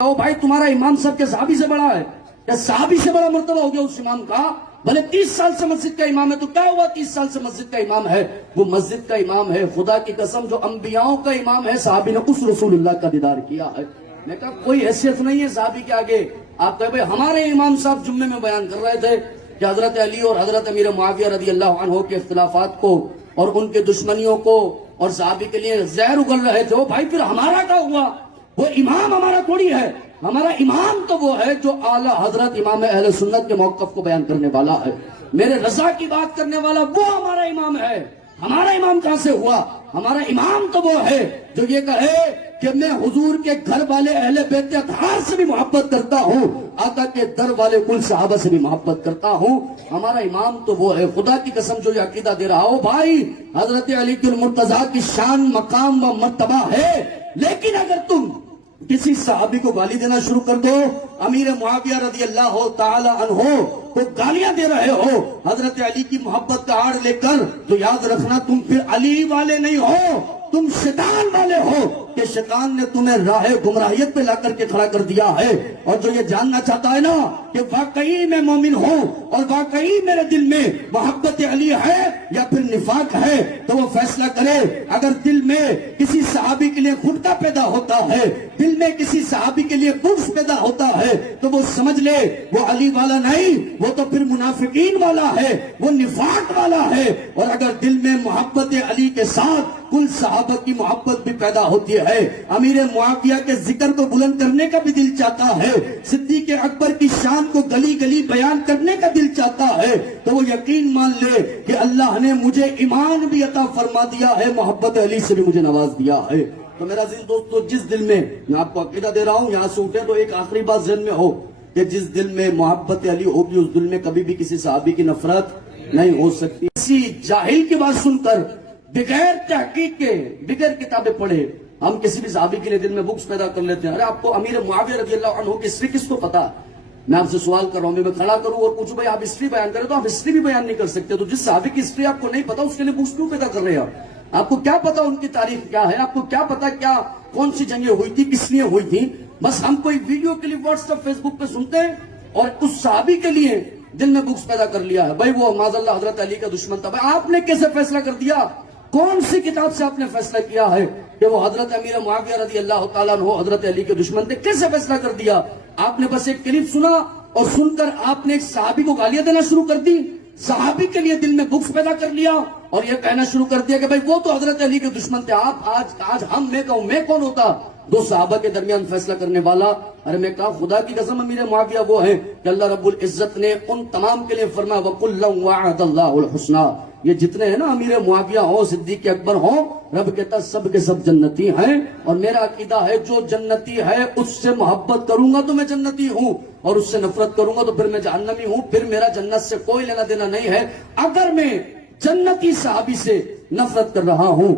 ओ भाई तुम्हारा इमाम सब के सहाबी से बड़ा है या सहाबी से बड़ा मर्तबा हो गया उस इमाम का? भले 30 साल से मस्जिद का इमाम है तो क्या हुआ, 30 साल से मस्जिद का इमाम है, वो मस्जिद का इमाम है। खुदा की कसम जो अंबियाओं का इमाम है, सहाबी ने उस रसूलुल्लाह का दीदार किया है। मैं कहा कोई हैसियत नहीं है सहाबी के आगे। आप कहे भाई हमारे इमाम साहब जुम्मे में बयान कर रहे थे कि हजरत अली और हजरत अमीर मुआविया रजी अल्लाह अन्हु के इख्तिलाफात को और उनके दुश्मनियों को और सहाबी के लिए जहर उगल रहे थे। ओ भाई फिर हमारा क्या हुआ? वो इमाम हमारा थोड़ी है। हमारा इमाम तो वो है जो आला हजरत इमाम अहले सुन्नत के मौक़िफ़ को बयान करने वाला है, मेरे रजा की बात करने वाला, वो हमारा इमाम है। हमारा इमाम कहां से हुआ? हमारा इमाम तो वो है जो ये कहे कि मैं हुजूर के घर वाले अहले बैत अतहार से भी मोहब्बत करता हूँ, आका के दर वाले कुल सहाबा से भी मोहब्बत करता हूँ। हमारा इमाम तो वो है। खुदा की कसम जो ये अकीदा दे रहा हो भाई, हजरत अली कुल मुर्तजा की शान, मकाम व मर्तबा है, लेकिन अगर तुम किसी सहाबी को गाली देना शुरू कर दो, अमीर मुआविया रज़ी अल्लाह ताला अन्हो को गालियां दे रहे हो हजरत अली की मोहब्बत का आड़ लेकर, तो याद रखना तुम फिर अली वाले नहीं हो, तुम शैतान वाले हो कि शैतान ने तुम्हें राह गुमराहियत पे लाकर के खड़ा कर दिया है। और जो ये जानना चाहता है ना कि वाकई मैं मोमिन हूँ और वाकई मेरे दिल में मोहब्बत अली है या फिर निफाक है, तो वो फैसला करे। अगर दिल में किसी सहाबी के लिए खुटका पैदा होता है, दिल में किसी सहाबी के लिए बुग़्ज़ पैदा होता है, तो वो समझ ले वो अली वाला नहीं, वो तो फिर मुनाफिकीन वाला है, वो निफाक वाला है। और अगर दिल में मोहब्बत अली के साथ कुल सहाबा की मोहब्बत भी पैदा होती है, अमीर मुआविया के जिक्र को बुलंद करने का भी दिल चाहता है, सिद्दीक़ अकबर की शान को गली गली बयान करने का दिल चाहता है, तो वो यकीन मान ले कि अल्लाह ने मुझे ईमान भी अता फरमा दिया है, मोहब्बत अली से भी मुझे नवाज दिया है। तो मेरा अजीज दोस्तों, जिस दिल में मैं आपको अकीदा दे रहा हूँ, यहाँ से उठे तो एक आखिरी बात ज़हन में हो कि जिस दिल में मोहब्बत अली होगी उस दिल में कभी भी किसी सहाबी की नफरत नहीं हो सकती। किसी जाहिल की बात सुनकर बगैर तहकीक के, बगैर किताबें पढ़े हम किसी भी सहाबी के लिए दिल में बुग़्ज़ पैदा कर लेते हैं। अरे आपको अमीर मुआविया रज़ी अल्लाह अन्हु की हिस्ट्री किसको पता? मैं आपसे सवाल कर रहा हूं, मैं खड़ा करूं और पूछूं भाई आप हिस्ट्री बयान करें, तो आप हिस्ट्री भी बयान नहीं कर सकते। तो जिस सहाबी की हिस्ट्री आपको नहीं पता उसके लिए बुग़्ज़ क्यों पैदा कर रहे हैं? आपको क्या पता उनकी तारीख क्या है? आपको क्या पता क्या कौन सी जंगें हुई थी, किस लिए हुई थी? बस हम कोई वीडियो के लिए व्हाट्सएप फेसबुक पे सुनते हैं और उस सहाबी के लिए दिल में बुग़्ज़ पैदा कर लिया है। भाई वो माज़अल्लाह हजरत अली का दुश्मन था। भाई आपने कैसे फैसला कर दिया? कौन सी किताब से आपने फैसला किया है कि वो हजरत अमीर मुआविया रज़ी अल्लाह ताला अन्हु हजरत अली के दुश्मन थे? कैसे फैसला कर दिया? आपने बस एक क्लिप सुना और सुनकर आपने एक सहाबी को गालियां देना शुरू कर दी, सहाबी के लिए दिल में बुग़्ज़ पैदा कर लिया और ये कहना शुरू कर दिया कि भाई वो तो हजरत अली के दुश्मन थे। आप आज हम मैं कहूं, मैं कौन होता दो सहाबा के दरमियान फैसला करने वाला? अरे मैं कहा खुदा की कसम अमीर मुआविया वो है कि अल्लाह रब्बुल इज्जत ने उन तमाम के लिए फरमाया वकुल्लम वअदल्लाहुल हुस्ना। ये जितने हैं ना, अमीर मुआविया हो, सिद्दीक़ अकबर हो, रब कहता सब के सब जन्नती हैं। और मेरा अकीदा है जो जन्नती है उससे मोहब्बत करूंगा तो मैं जन्नती हूं, और उससे नफरत करूंगा तो फिर मैं जहन्नमी हूं, फिर मेरा जन्नत से कोई लेना देना नहीं है। अगर मैं जन्नती सहाबी से नफरत कर रहा हूं